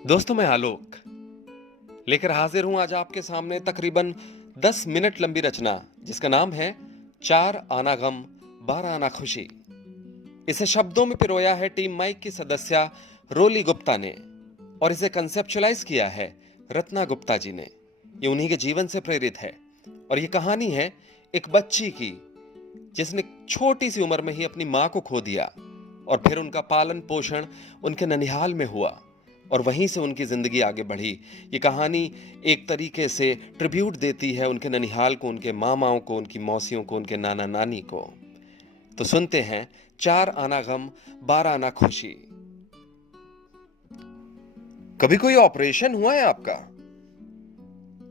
दोस्तों, मैं आलोक लेकर हाजिर हूं आज आपके सामने तकरीबन 10 मिनट लंबी रचना जिसका नाम है 4 आना गम 12 आना खुशी। इसे शब्दों में पिरोया है टीम माइक की सदस्य रोली गुप्ता ने और इसे कंसेप्चुलाइज किया है रत्ना गुप्ता जी ने। ये उन्हीं के जीवन से प्रेरित है और ये कहानी है एक बच्ची की जिसने छोटी सी उम्र में ही अपनी मां को खो दिया और फिर उनका पालन पोषण उनके ननिहाल में हुआ और वहीं से उनकी जिंदगी आगे बढ़ी। ये कहानी एक तरीके से ट्रिब्यूट देती है उनके ननिहाल को, उनके मामाओं को, उनकी मौसियों को, उनके नाना नानी को। तो सुनते हैं 4 आना गम 12 आना खुशी। कभी कोई ऑपरेशन हुआ है आपका?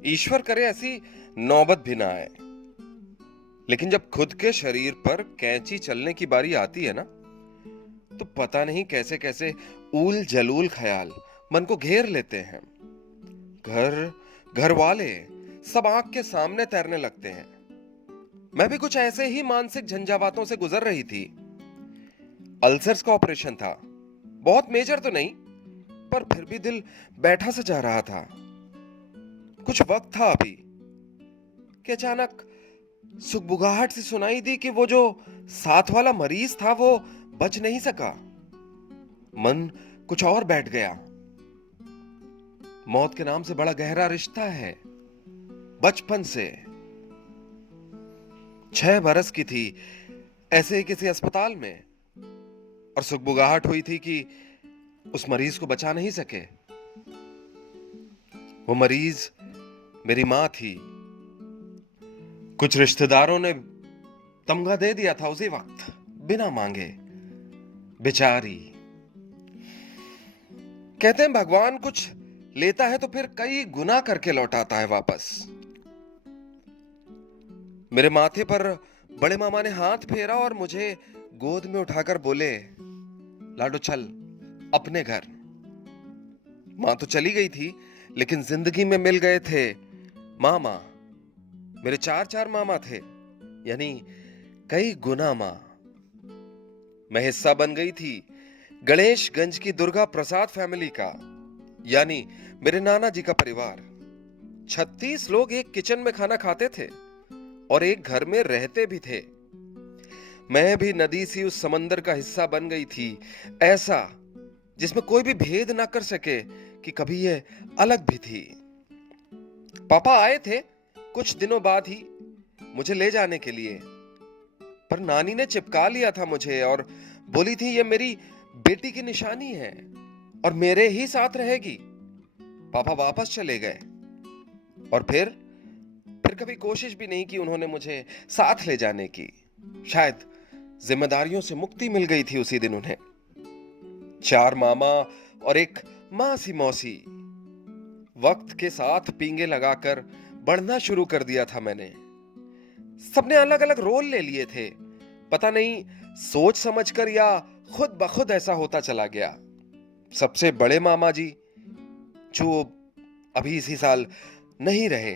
ईश्वर करे ऐसी नौबत भी ना आए, लेकिन जब खुद के शरीर पर कैंची चलने की बारी आती है ना, तो पता नहीं कैसे कैसे ऊल जलूल ख्याल मन को घेर लेते हैं। घर, घर वाले सब आंख के सामने तैरने लगते हैं। मैं भी कुछ ऐसे ही मानसिक झंझावातों से गुजर रही थी। अल्सर्स का ऑपरेशन था, बहुत मेजर तो नहीं, पर फिर भी दिल बैठा सा जा रहा था। कुछ वक्त था अभी कि अचानक सुगबुगाहट से सुनाई दी कि वो जो साथ वाला मरीज था वो बच नहीं सका। मन कुछ और बैठ गया। मौत के नाम से बड़ा गहरा रिश्ता है, बचपन से। 6 बरस की थी ऐसे ही किसी अस्पताल में, और सुगबुगाहट हुई थी कि उस मरीज को बचा नहीं सके। वो मरीज मेरी मां थी। कुछ रिश्तेदारों ने तमगा दे दिया था उसी वक्त, बिना मांगे। बेचारी। कहते हैं भगवान कुछ लेता है तो फिर कई गुना करके लौटाता है वापस। मेरे माथे पर बड़े मामा ने हाथ फेरा और मुझे गोद में उठाकर बोले, लाडो चल अपने घर। मां तो चली गई थी, लेकिन जिंदगी में मिल गए थे मामा। मेरे 4 मामा थे, यानी कई गुना मां। मैं हिस्सा बन गई थी गणेशगंज की दुर्गा प्रसाद फैमिली का, यानी मेरे नाना जी का परिवार। 36 लोग एक किचन में खाना खाते थे और एक घर में रहते भी थे। मैं भी नदी सी उस समंदर का हिस्सा बन गई थी, ऐसा जिसमें कोई भी भेद ना कर सके कि कभी ये अलग भी थी। पापा आए थे कुछ दिनों बाद ही मुझे ले जाने के लिए, पर नानी ने चिपका लिया था मुझे और बोली थी ये मेरी बेटी की निशानी है और मेरे ही साथ रहेगी। पापा वापस चले गए और फिर कभी कोशिश भी नहीं की उन्होंने मुझे साथ ले जाने की। शायद जिम्मेदारियों से मुक्ति मिल गई थी उसी दिन उन्हें। 4 मामा और एक मासी मौसी। वक्त के साथ पींगे लगाकर बढ़ना शुरू कर दिया था मैंने। सबने अलग अलग रोल ले लिए थे, पता नहीं सोच समझकर या खुद ब खुद ऐसा होता चला गया। सबसे बड़े मामा जी, जो अभी इसी साल नहीं रहे,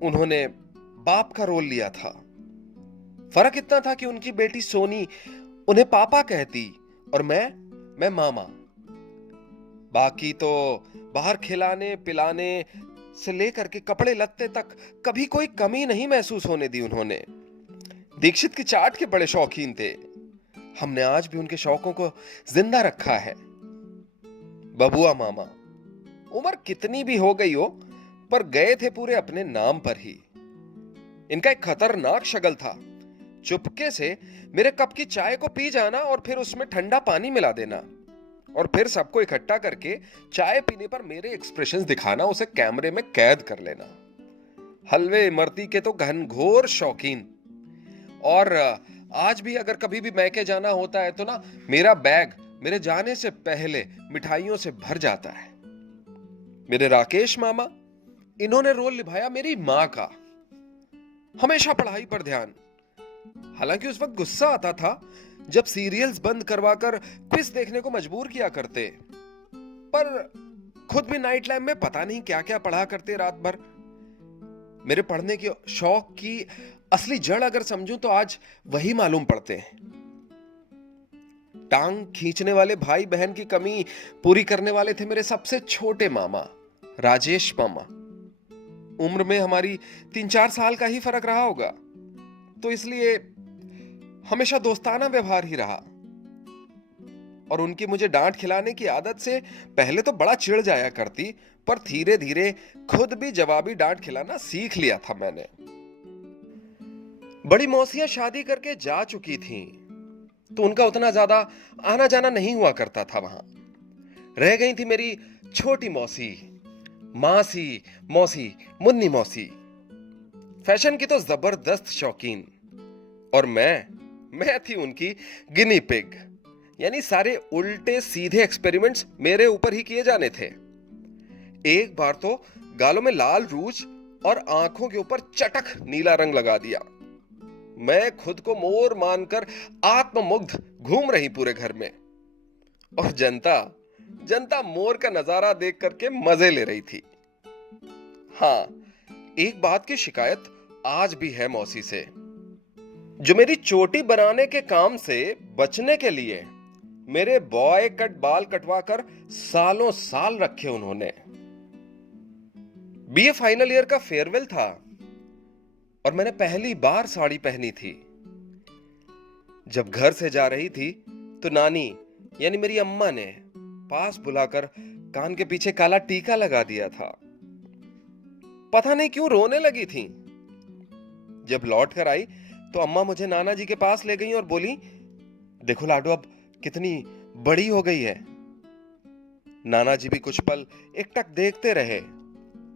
उन्होंने बाप का रोल लिया था। फर्क इतना था कि उनकी बेटी सोनी उन्हें पापा कहती और मैं मामा। बाकी तो बाहर खिलाने पिलाने से लेकर के कपड़े लत्ते तक कभी कोई कमी नहीं महसूस होने दी उन्होंने। दीक्षित की चाट के बड़े शौकीन थे। हमने आज भी उनके शौकों को जिंदा रखा है। बबुआ मामा, उम्र कितनी भी हो गई हो, पर गए थे पूरे अपने नाम पर ही। इनका एक खतरनाक शगल था। चुपके से मेरे कप की चाय को पी जाना और फिर उसमें ठंडा पानी मिला देना और फिर सबको इकट्ठा करके चाय पीने पर मेरे एक्सप्रेशंस दिखाना, उसे कैमरे में कैद कर लेना। हलवे इमरती के तो घनघोर शौकीन। और आज भी अगर कभी भी मैके जाना होता है तो ना, मेरा बैग मेरे जाने से पहले मिठाइयों से भर जाता है। मेरे राकेश मामा, इन्होंने रोल निभाया मेरी मां का। हमेशा पढ़ाई पर ध्यान। हालांकि उस वक्त गुस्सा आता था जब सीरियल्स बंद करवाकर क्विज देखने को मजबूर किया करते, पर खुद भी नाइट लैम्प में पता नहीं क्या क्या पढ़ा करते रात भर। मेरे पढ़ने के शौक की असली जड़ अगर समझूं तो आज वही मालूम पड़ते हैं। टांग खींचने वाले भाई बहन की कमी पूरी करने वाले थे मेरे सबसे छोटे मामा, राजेश मामा। उम्र में हमारी 3-4 साल का ही फर्क रहा होगा, तो इसलिए हमेशा दोस्ताना व्यवहार ही रहा। और उनकी मुझे डांट खिलाने की आदत से पहले तो बड़ा चिढ़ जाया करती, पर धीरे धीरे खुद भी जवाबी डांट खिलाना सीख लिया था मैंने। बड़ी मौसियां शादी करके जा चुकी थीं, तो उनका उतना ज्यादा आना जाना नहीं हुआ करता था वहां। रह गई थी मेरी छोटी मौसी, मासी, मौसी, मुन्नी मौसी। फैशन की तो जबरदस्त शौकीन। और मैं थी उनकी गिनी पिग, यानी सारे उल्टे सीधे एक्सपेरिमेंट्स मेरे ऊपर ही किए जाने थे। एक बार तो गालों में लाल रूज और आंखों के ऊपर चटक नीला रंग लगा दिया। मैं खुद को मोर मानकर आत्ममुग्ध घूम रही पूरे घर में, और जनता जनता मोर का नजारा देख करके मजे ले रही थी। हाँ, एक बात की शिकायत आज भी है मौसी से। जो मेरी चोटी बनाने के काम से बचने के लिए मेरे बॉय कट बाल कटवा कर सालों साल रखे उन्होंने। बीए फाइनल ईयर का फेयरवेल था और मैंने पहली बार साड़ी पहनी थी। जब घर से जा रही थी तो नानी यानी मेरी अम्मा ने पास बुलाकर कान के पीछे काला टीका लगा दिया था। पता नहीं क्यों रोने लगी थी। जब लौट कर आई तो अम्मा मुझे नाना जी के पास ले गई और बोली, देखो लाडो, अब कितनी बड़ी हो गई है। नाना जी भी कुछ पल एकटक देखते रहे,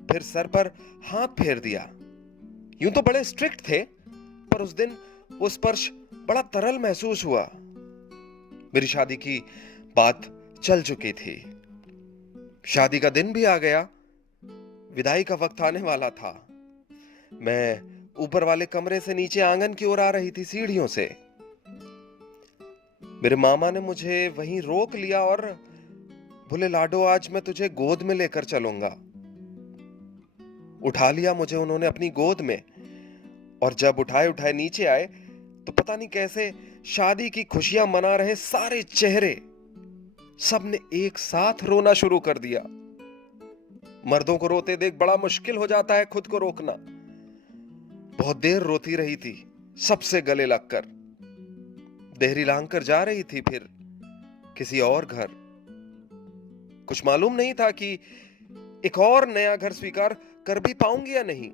फिर सर पर हाथ फेर दिया। यूं तो बड़े स्ट्रिक्ट थे, पर उस दिन वो स्पर्श बड़ा तरल महसूस हुआ। मेरी शादी की बात चल चुकी थी। शादी का दिन भी आ गया, विदाई का वक्त आने वाला था। मैं ऊपर वाले कमरे से नीचे आंगन की ओर आ रही थी सीढ़ियों से। मेरे मामा ने मुझे वहीं रोक लिया और बोले, लाडो, आज मैं तुझे गोद में लेकर चलूंगा। उठा लिया मुझे उन्होंने अपनी गोद में, और जब उठाए उठाए नीचे आए तो पता नहीं कैसे शादी की खुशियां मना रहे सारे चेहरे सबने एक साथ रोना शुरू कर दिया। मर्दों को रोते देख बड़ा मुश्किल हो जाता है खुद को रोकना। बहुत देर रोती रही थी, सबसे गले लगकर। देहरी लांग कर जा रही थी फिर किसी और घर। कुछ मालूम नहीं था कि एक और नया घर स्वीकार कर भी पाऊंगी या नहीं।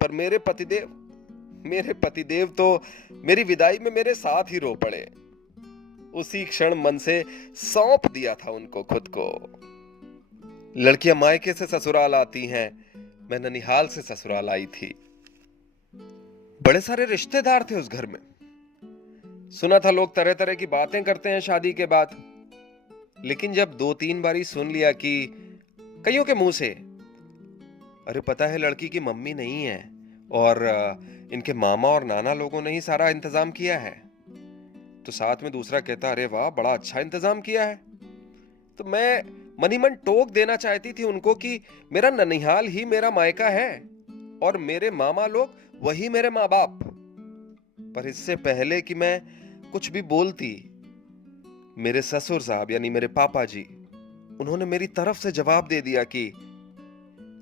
पर मेरे पतिदेव तो मेरी विदाई में मेरे साथ ही रो पड़े। उसी क्षण मन से सौंप दिया था उनको खुद को। लड़कियां मायके से ससुराल आती हैं, मैं ननिहाल से ससुराल आई थी। बड़े सारे रिश्तेदार थे उस घर में। सुना था लोग तरह तरह की बातें करते हैं शादी के बाद, लेकिन जब 2-3 बारी सुन लिया कि कईयों के मुंह से, अरे पता है लड़की की मम्मी नहीं है और इनके मामा और नाना लोगों ने ही सारा इंतजाम किया है, तो साथ में दूसरा कहता, अरे वाह, बड़ा अच्छा इंतजाम किया है। तो मैं मनी मन टोक देना चाहती थी उनको कि मेरा ननिहाल ही मेरा मायका है और मेरे मामा लोग वही मेरे माँ बाप। पर इससे पहले कि मैं कुछ भी बोलती, मेरे ससुर साहब यानी मेरे पापा जी, उन्होंने मेरी तरफ से जवाब दे दिया कि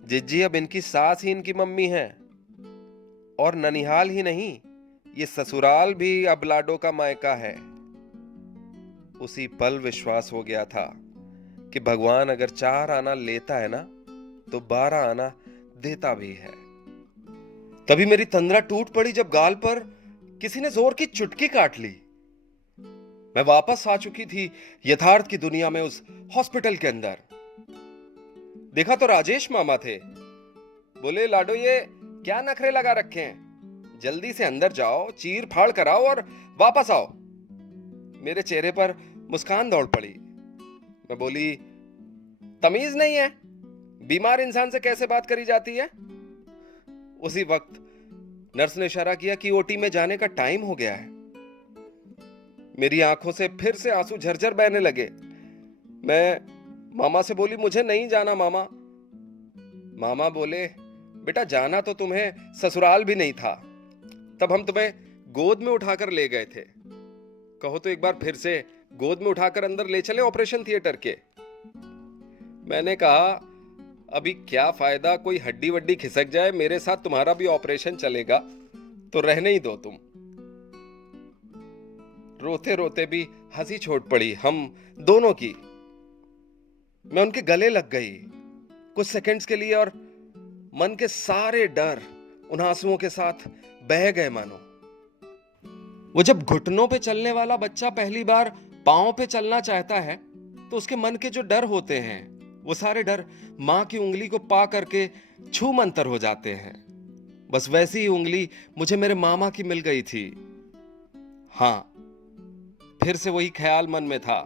जिज्जी, अब इनकी सास ही इनकी मम्मी है, और ननिहाल ही नहीं, ये ससुराल भी अब लाडो का मायका है। उसी पल विश्वास हो गया था कि भगवान अगर 4 आना लेता है ना, तो 12 आना देता भी है। तभी मेरी तंद्रा टूट पड़ी जब गाल पर किसी ने जोर की चुटकी काट ली। मैं वापस आ चुकी थी यथार्थ की दुनिया में, उस हॉस्पिटल के अंदर। देखा तो राजेश मामा थे। बोले, लाडो, ये क्या नखरे लगा रखे हैं, जल्दी से अंदर जाओ, चीर फाड़ कराओ और वापस आओ। मेरे चेहरे पर मुस्कान दौड़ पड़ी। मैं बोली, तमीज नहीं है, बीमार इंसान से कैसे बात करी जाती है। उसी वक्त नर्स ने इशारा किया कि ओटी में जाने का टाइम हो गया है। मेरी आंखों से फिर से आंसू झरझर बहने लगे। मैं मामा से बोली, मुझे नहीं जाना मामा। मामा बोले, बेटा, जाना तो तुम्हें ससुराल भी नहीं था, तब हम तुम्हें गोद में उठाकर ले गए थे। कहो तो एक बार फिर से गोद में उठाकर अंदर ले चले ऑपरेशन थिएटर के। मैंने कहा अभी क्या फायदा, कोई हड्डी वड्डी खिसक जाए, मेरे साथ तुम्हारा भी ऑपरेशन चलेगा, तो रहने ही दो तुम। रोते रोते भी हंसी छोड़ पड़ी हम दोनों की। मैं उनके गले लग गई कुछ सेकंड्स के लिए और मन के सारे डर उन आंसुओं के साथ बह गए मानो। वो जब घुटनों पे चलने वाला बच्चा पहली बार पांव पे चलना चाहता है तो उसके मन के जो डर होते हैं वो सारे डर मां की उंगली को पा करके छू मंतर हो जाते हैं। बस वैसी ही उंगली मुझे मेरे मामा की मिल गई थी। हां, फिर से वही ख्याल मन में था,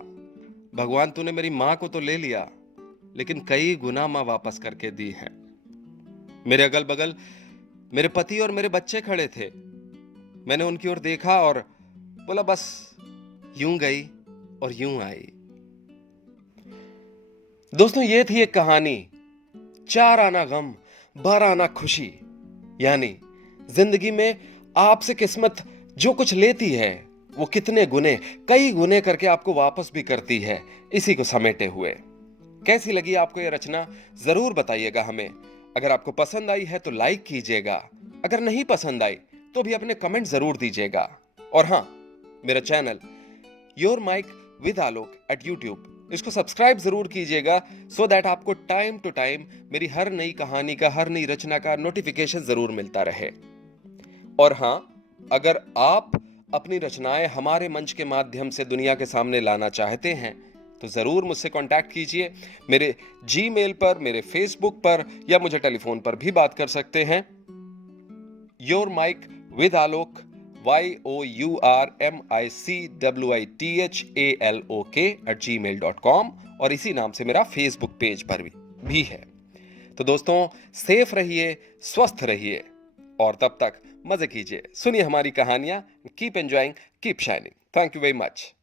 भगवान तूने मेरी मां को तो ले लिया लेकिन कई गुना मां वापस करके दी है। मेरे अगल बगल मेरे पति और मेरे बच्चे खड़े थे। मैंने उनकी ओर देखा और बोला बस यूं गई और यूं आई। दोस्तों, ये थी एक कहानी, 4 आना गम 12 आना खुशी। यानी जिंदगी में आपसे किस्मत जो कुछ लेती है वो कितने गुने, कई गुने करके आपको वापस भी करती है, इसी को समेटे हुए। कैसी लगी आपको ये रचना जरूर बताइएगा हमें। अगर आपको पसंद आई है तो लाइक कीजिएगा, अगर नहीं पसंद आई तो भी अपने कमेंट जरूर दीजिएगा। और हां, मेरा channel your mike with Alok at YouTube, इसको सब्सक्राइब जरूर कीजिएगा सो दैट आपको टाइम टू टाइम मेरी हर नई कहानी का, हर नई रचना का नोटिफिकेशन जरूर मिलता रहे। और हां, अगर आप अपनी रचनाएं हमारे मंच के माध्यम से दुनिया के सामने लाना चाहते हैं तो जरूर मुझसे कांटेक्ट कीजिए। मेरे जीमेल पर, मेरे फेसबुक पर या मुझे टेलीफोन पर भी बात कर सकते हैं। Your mike with Alok yourmicwithalok@gmail.com और इसी नाम से मेरा फेसबुक पेज पर भी है। तो दोस्तों, सेफ रहिए, स्वस्थ रहिए और तब तक मजे कीजिए, सुनिए हमारी कहानियां। Keep enjoying, keep shining. Thank you very much.